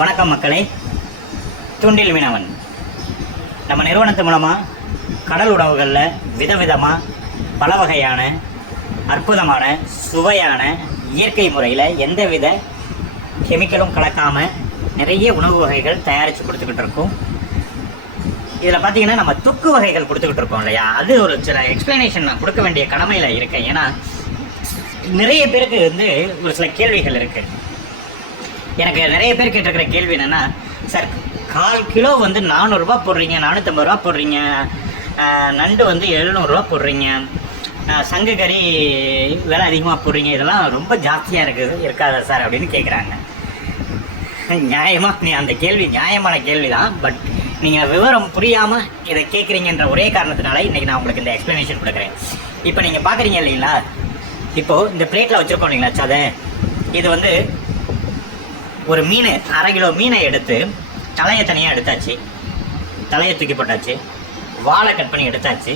வணக்கம் மக்களே, தூண்டில் மீனவன். நம்ம நிறுவனத்து மூலமாக கடல் உணவுகளில் விதவிதமாக பல வகையான அற்புதமான சுவையான இயற்கை முறையில் எந்தவித கெமிக்கலும் கலக்காமல் நிறைய உணவு வகைகள் தயாரித்து கொடுத்துக்கிட்டு இருக்கோம். இதில் பார்த்தீங்கன்னா நம்ம தொக்கு வகைகள் கொடுத்துக்கிட்டு இருக்கோம் இல்லையா, அது ஒரு சில எக்ஸ்ப்ளனேஷன் நான் கொடுக்க வேண்டிய கடமையில் இருக்கேன். ஏன்னா நிறைய பேருக்கு ஒரு சில கேள்விகள் இருக்குது. எனக்கு நிறைய பேர் கேட்டிருக்கிற கேள்வி என்னென்னா, சார் 1/4 கிலோ 400 போடுறீங்க, 450 போடுறீங்க, நண்டு 700 போடுறீங்க, சங்கு கறி விலை அதிகமாக போடுறீங்க, இதெல்லாம் ரொம்ப ஜாஸ்தியாக இருக்காதா சார் அப்படின்னு கேட்குறாங்க. நியாயமாக அந்த கேள்வி நியாயமான கேள்வி தான். பட் நீங்கள் விவரம் புரியாமல் இதை கேட்குறீங்கன்ற ஒரே காரணத்தினால இன்றைக்கி நான் உங்களுக்கு இந்த எக்ஸ்ப்ளனேஷன் கொடுக்குறேன். இப்போ நீங்கள் பார்க்குறீங்க இல்லைங்களா, இப்போது இந்த பிளேட்டில் வச்சுருக்கோம் இல்லைங்களா சதை, இது ஒரு மீன் 1/2 கிலோ மீனை எடுத்து தலையை தனியாக எடுத்தாச்சு, தலையை தூக்கி போட்டாச்சு, வாழை கட் பண்ணி எடுத்தாச்சு,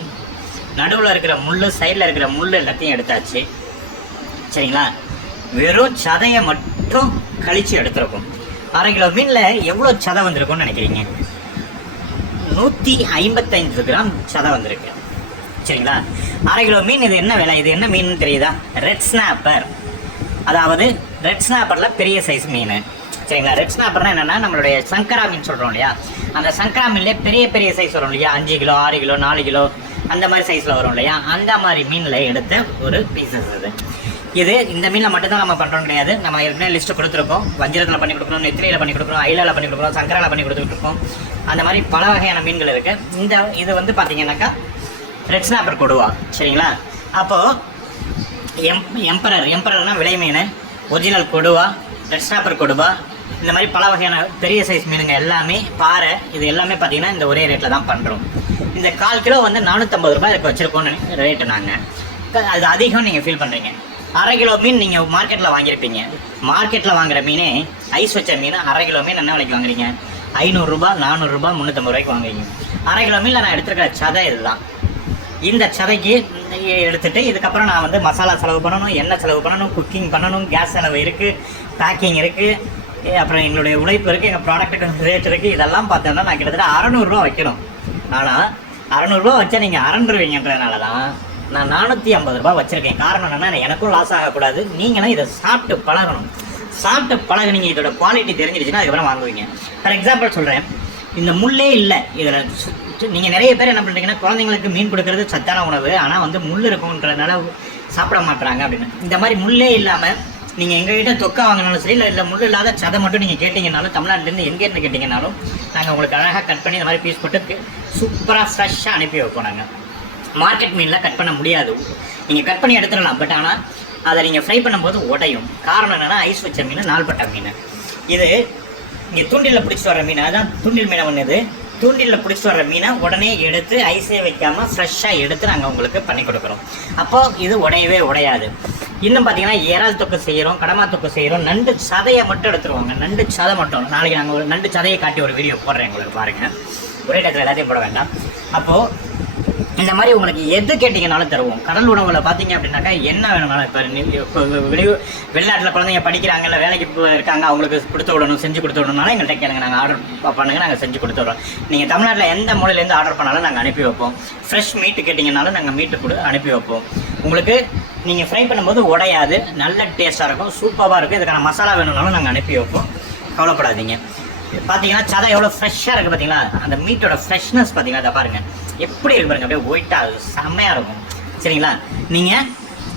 நடுவில் இருக்கிற முள் சைடில் இருக்கிற முள் எல்லாத்தையும் எடுத்தாச்சு. சரிங்களா, வெறும் சதையை மட்டும் கழித்து எடுத்துருக்கோம். 1/2 கிலோ மீனில் எவ்வளோ சதை வந்திருக்கும்னு நினைக்கிறீங்க? 155 கிராம் சதை வந்திருக்கு. சரிங்களா, 1/2 கிலோ மீன். இது என்ன விலை, இது என்ன மீன் தெரியுதா? Red snapper. அதாவது ரெட் ஸ்னாப்பரில் பெரிய சைஸ் மீன். சரிங்களா, ரெட் ஸ்னாப்பர்னா என்னென்னா, நம்மளுடைய சங்கரா மீன் சொல்கிறோம் இல்லையா, அந்த சங்கரா மீன்லேயே பெரிய பெரிய சைஸ் வரும் இல்லையா, 5 கிலோ 6 கிலோ 4 கிலோ அந்த மாதிரி சைஸில் வரும் இல்லையா, அந்த மாதிரி மீனில் எடுத்த ஒரு பீசஸ் இது. இந்த மீனில் மட்டும்தான் நம்ம பண்ணுறோம் கிடையாது. நம்ம ஏற்கனவே லிஸ்ட்டு கொடுத்துருக்கோம். வஞ்சிரத்தில் பண்ணி கொடுக்குறோம், நெத்திரியில் பண்ணி கொடுக்குறோம், ஐலாவில் பண்ணி கொடுக்குறோம், சங்கராவில் பண்ணி கொடுத்துட்ருக்கோம். அந்த மாதிரி பல வகையான மீன்கள் இருக்குது. இது பார்த்தீங்கன்னாக்கா ரெட் ஸ்னாப்பர் கொடுவா. சரிங்களா, அப்போது எம்பரர்னா விலை மீன், ஒரிஜினல் கொடுவா, ரெட் ஸ்னாப்பர் கொடுவா, இந்த மாதிரி பல வகையான பெரிய சைஸ் மீனுங்க எல்லாமே, பாறை, இது எல்லாமே பார்த்தீங்கன்னா இந்த ஒரே ரேட்டில் தான் பண்ணுறோம். இந்த 1/4 கிலோ 450 இதுக்கு வச்சுருக்கோன்னு ரேட்டு. நாங்கள் அது அதிகம் நீங்கள் ஃபீல் பண்ணுறீங்க. 1/2 கிலோ மீன் நீங்கள் மார்க்கெட்டில் வாங்கியிருப்பீங்க. மார்க்கெட்டில் வாங்குகிற மீனே, ஐஸ் வச்ச மீன் 1/2 கிலோ மீன் என்ன விலைக்கு வாங்குறீங்க? 500 400 350 வாங்குறீங்க. 1/2 கிலோ மீனில் நான் எடுத்துருக்கிற சதை இதுதான். இந்த சதைக்கு எடுத்துகிட்டு இதுக்கப்புறம் நான் மசாலா செலவு பண்ணணும், எண்ணெய் செலவு பண்ணணும், குக்கிங் பண்ணணும், கேஸ் செலவு இருக்குது, பேக்கிங் இருக்குது, அப்புறம் எங்களுடைய உழைப்பு இருக்குது, எங்கள் ப்ராடக்ட்டுக்கு ரேட் இருக்குது. இதெல்லாம் பார்த்தோன்னா நான் கிட்டத்தட்ட 600 வைக்கணும். ஆனால் 600 வச்சா நீங்கள் அரண்டுருவீங்கன்றதுனால தான் நான் 450 வச்சுருக்கேன். காரணம் என்னென்னா, எனக்கும் லாஸ் ஆகக்கூடாது, நீங்களும் இதை சாப்பிட்டு பழகணும். சாப்பிட்டு பழகுனீங்க, இதோட குவாலிட்டி தெரிஞ்சிருச்சுன்னா அதுக்கப்புறம் வாங்குவீங்க. ஃபார் எக்ஸாம்பிள் சொல்கிறேன், இந்த முள்ளே இல்லை இதில். நீங்கள் நிறைய பேர் என்ன பண்ணுறீங்கன்னா, குழந்தைங்களுக்கு மீன் கொடுக்குறது சத்தான உணவு, ஆனால் முள் இருக்குன்றதுனால சாப்பிட மாட்டுறாங்க அப்படின்னு. இந்த மாதிரி முள்ளே இல்லாமல் நீங்கள் எங்ககிட்ட தொக்கா வாங்கினாலும் சரி, இல்லை முள் இல்லாத சதை மட்டும் நீங்கள் கேட்டிங்கனாலும், தமிழ்நாட்டிலேருந்து எங்கேருந்து கேட்டிங்கனாலும் நாங்கள் உங்களுக்கு அழகாக கட் பண்ணி இந்த மாதிரி பீஸ் போட்டு சூப்பராக ஃப்ரெஷ்ஷாக அனுப்பி வைப்போம். நாங்கள் மார்க்கெட் மீனில் கட் பண்ண முடியாது. நீங்கள் கட் பண்ணி எடுத்துடலாம், பட் ஆனால் அதை நீங்கள் ஃப்ரை பண்ணும்போது உடையும். காரணம் என்னென்னா, ஐஸ் வச்ச மீன், நாள்பட்ட மீன். இது இங்கே தூண்டிலில் பிடிச்சிட்டு வர மீன், அதுதான் தூண்டில் மீனை. இது தூண்டிலில் பிடிச்சிட்டு வர மீனை உடனே எடுத்து ஐஸே வைக்காமல் ஃப்ரெஷ்ஷாக எடுத்து நாங்கள் உங்களுக்கு பண்ணி கொடுக்குறோம். அப்போது இது உடையவே உடையாது. இன்னும் பார்த்தீங்கன்னா, இறால் தொக்கு செய்கிறோம், கடமா தொக்கு செய்கிறோம். நண்டு சதையை மட்டும் எடுத்துருவாங்க, நண்டு சதை மட்டும். நாளைக்கு நாங்கள் ஒரு நண்டு சதையை காட்டி ஒரு வீடியோ போடுறேன் உங்களுக்கு, பாருங்கள். ஒரே இடத்துல எல்லாத்தையும் போட வேண்டாம். அப்போது இந்த மாதிரி உங்களுக்கு எது கேட்டிங்கனாலும் தருவோம். கடல் உணவில் பார்த்தீங்க அப்படின்னாக்கா என்ன வேணும்னாலும், இப்போ வெளிநாட்டில் குழந்தைங்க படிக்கிறாங்க, இல்லை வேலைக்கு இருக்காங்க, அவங்களுக்கு கொடுத்து விடணும், செஞ்சு கொடுத்து விடணும்னாலும் எங்கள்கிட்ட கேளுங்க, நாங்கள் ஆர்டர் பண்ணுங்க, நாங்கள் செஞ்சு கொடுத்து விடுறோம். நீங்கள் தமிழ்நாட்டில் எந்த மூலையிலேருந்து ஆர்டர் பண்ணாலும் நாங்கள் அனுப்பி வைப்போம். ஃப்ரெஷ் மீட்டு கேட்டிங்கனாலும் நாங்கள் மீட்டு அனுப்பி வைப்போம். உங்களுக்கு நீங்கள் ஃப்ரை பண்ணும்போது உடையாது, நல்ல டேஸ்ட்டாக இருக்கும், சூப்பராக இருக்கும். இதுக்கான மசாலா வேணும்னாலும் நாங்கள் அனுப்பி வைப்போம், கவலைப்படாதீங்க. பார்த்தீங்கன்னா சதை எவ்வளோ ஃப்ரெஷ்ஷாக இருக்குது பார்த்தீங்களா, அந்த மீட்டோட ஃப்ரெஷ்னஸ் பார்த்தீங்கன்னா அதை பாருங்கள் எப்படி இருக்கு பாருங்க, அப்படியே ஒயிட்டாக செம்மையாக இருக்கும். சரிங்களா, நீங்கள்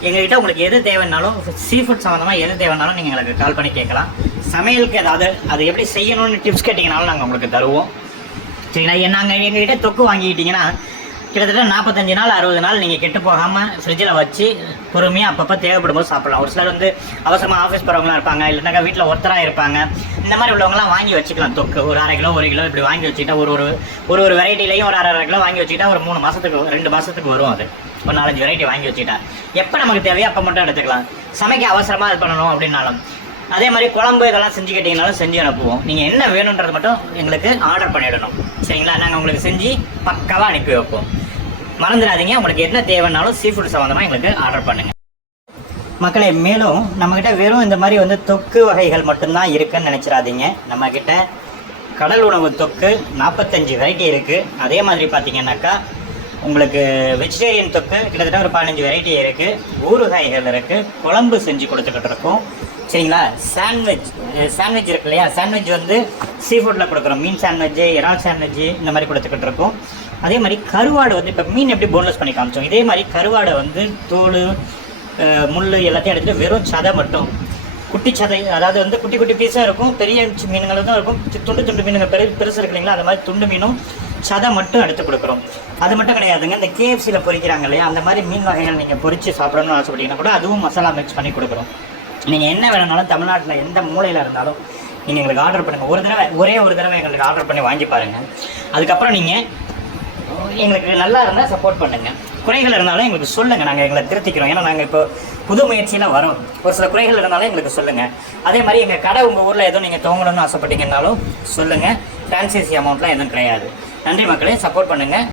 எங்கள்கிட்ட உங்களுக்கு எது தேவைன்னாலும், சீ ஃபுட் சம்மந்தமாக எது தேவைன்னாலும் நீங்கள் எங்களுக்கு கால் பண்ணி கேட்கலாம். சமையலுக்கு ஏதாவது அது எப்படி செய்யணும்னு டிப்ஸ் கேட்டிங்கனாலும் நாங்கள் உங்களுக்கு தருவோம். சரிங்களா, நாங்கள் எங்கள்கிட்ட தொக்கு வாங்கிக்கிட்டிங்கன்னா கிட்டத்தட்ட 45 நாள் 60 நாள் நீங்கள் கெட்டு போகாமல் ஃப்ரிட்ஜில் வச்சு பொறுமையாக அப்பப்போ தேவைப்படும் போது சாப்பிடலாம். ஒரு சிலர் அவசரமாக ஆஃபீஸ் போகிறவங்களாம் இருப்பாங்க, இல்லைனாக்கா வீட்டில் ஒருத்தராக இருப்பாங்க. இந்த மாதிரி உள்ளவங்களாம் வாங்கி வச்சுக்கலாம். தொக்கு ஒரு 1/2 கிலோ 1 கிலோ இப்படி வாங்கி வச்சுக்கிட்டா ஒரு வெரைட்டிலையும் ஒரு 1/2 கிலோ வாங்கி வச்சுக்கிட்டா ஒரு 3 மாதத்துக்கு 2 மாதத்துக்கு வரும். அது ஒரு 4-5 வெரைட்டி வாங்கி வச்சுக்கிட்டா எப்போ நமக்கு தேவையோ அப்போ மட்டும் எடுத்துக்கலாம். சமைக்க அவசரமாக இது பண்ணணும் அப்படின்னாலும், அதே மாதிரி குழம்பு இதெல்லாம் செஞ்சு கேட்டிங்கனாலும் செஞ்சு அனுப்புவோம். நீங்கள் என்ன வேணுன்றது மட்டும் எங்களுக்கு ஆர்டர் பண்ணிடணும். சரிங்களா, நாங்கள் உங்களுக்கு செஞ்சு பக்காவாக அனுப்பி வைப்போம். மறந்துடாதீங்க, உங்களுக்கு என்ன தேவைன்னாலும் சீ ஃபுட் சம்மந்தமாக எங்களுக்கு ஆர்டர் பண்ணுங்கள். மக்களே, மேலும் நம்மக்கிட்ட வெறும் இந்த மாதிரி வந்து தொக்கு வகைகள் மட்டும்தான் இருக்குன்னு நினச்சிடாதீங்க. நம்மக்கிட்ட கடல் உணவு தொக்கு 45 வெரைட்டி இருக்குது. அதே மாதிரி பார்த்தீங்கன்னாக்கா உங்களுக்கு வெஜிடேரியன் தொக்கு கிட்டத்தட்ட ஒரு 15 வெரைட்டி இருக்குது. ஊறுகாய்கள் இருக்குது. குழம்பு செஞ்சு கொடுத்துக்கிட்டு இருக்கோம். சரிங்களா? சாண்ட்விச் இருக்கு இல்லையா? சாண்ட்விச் வந்து சீ ஃபுட்டில் கொடுக்குறோம். மீன் சாண்ட்விட்ஜு, இறால் சாண்ட்விட்ஜு இந்த மாதிரி கொடுத்துக்கிட்டு இருக்கோம். அதே மாதிரி கருவாடு வந்து இப்போ மீன் எப்படி போன்லெஸ் பண்ணி காமிச்சோம், இதே மாதிரி கருவாடை வந்து தோல் முள் எல்லாத்தையும் எடுத்துகிட்டு வெறும் சதை மட்டும், குட்டி சதை, அதாவது வந்து குட்டி குட்டி பீஸாக இருக்கும், பெரிய மீன்களும் தான் இருக்கும். துண்டு மீனுங்க பெருசு இருக்கு இல்லைங்களா? அந்த மாதிரி துண்டு மீனும் சதை மட்டும் எடுத்து கொடுக்குறோம். அது மட்டும் கிடையாதுங்க, இந்த KFCயில் பொரிக்கிறாங்க இல்லையா? அந்த மாதிரி மீன் வகைகள் நீங்கள் பொரித்து சாப்பிடணும்னு ஆசைப்பட்டீங்கன்னா கூட அதுவும் மசாலா மிக்ஸ் பண்ணி கொடுக்குறோம். நீங்கள் என்ன வேணும்னாலும் தமிழ்நாட்டில் எந்த மூலையில் இருந்தாலும் நீங்கள் எங்களுக்கு ஆர்டர் பண்ணுங்கள். ஒரே ஒரு தடவை எங்களுக்கு ஆர்டர் பண்ணி வாங்கி பாருங்கள். அதுக்கப்புறம் நீங்கள் எங்களுக்கு நல்லா இருந்தால் சப்போர்ட் பண்ணுங்கள். குறைகள் இருந்தாலும் எங்களுக்கு சொல்லுங்கள், நாங்கள் எங்களை திருத்திக்கிறோம். ஏன்னா நாங்கள் இப்போ புது முயற்சியில் வரோம். ஒரு சில குறைகள் இருந்தாலும் எங்களுக்கு சொல்லுங்கள். அதே மாதிரி எங்கள் கடை உங்கள் ஊரில் எதுவும் நீங்கள் துவங்கணும்னு ஆசைப்பட்டீங்கன்னாலும் சொல்லுங்கள். ஃப்ரான்சைசி அமௌண்ட்லாம் எதுவும் கிடையாது. நன்றி மக்களே, சப்போர்ட் பண்ணுங்கள்.